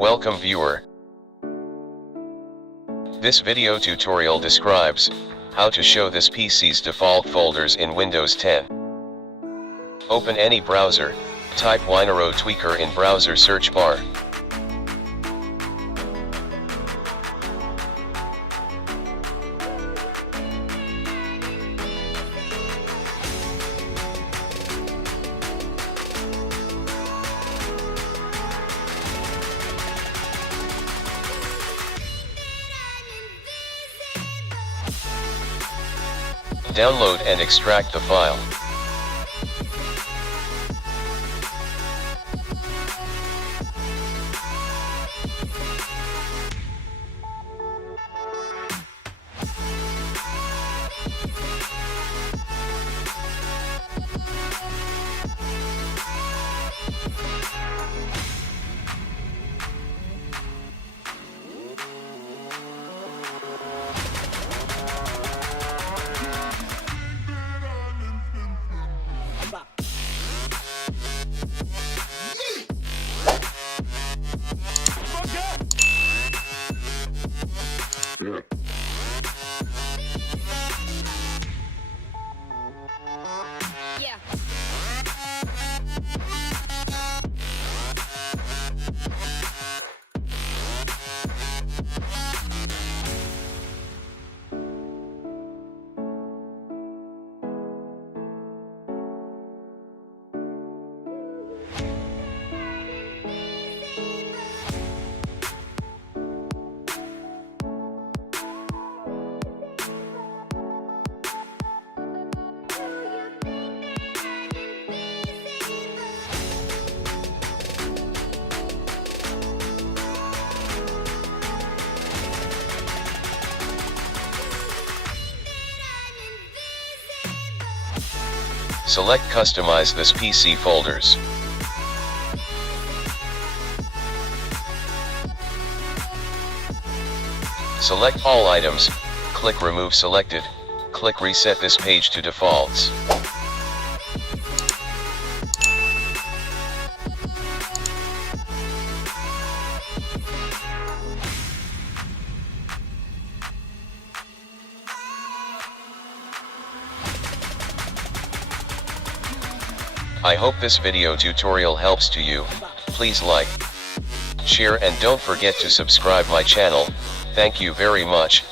Welcome viewer. This video tutorial describes how to show this PC's default folders in Windows 10. Open any browser, type Winero Tweaker in browser search bar. Download and extract the file. Select Customize this PC folders. Select all items, click Remove Selected, click Reset this page to defaults. I hope this video tutorial helps to you. Please like, share and don't forget to subscribe my channel. Thank you very much.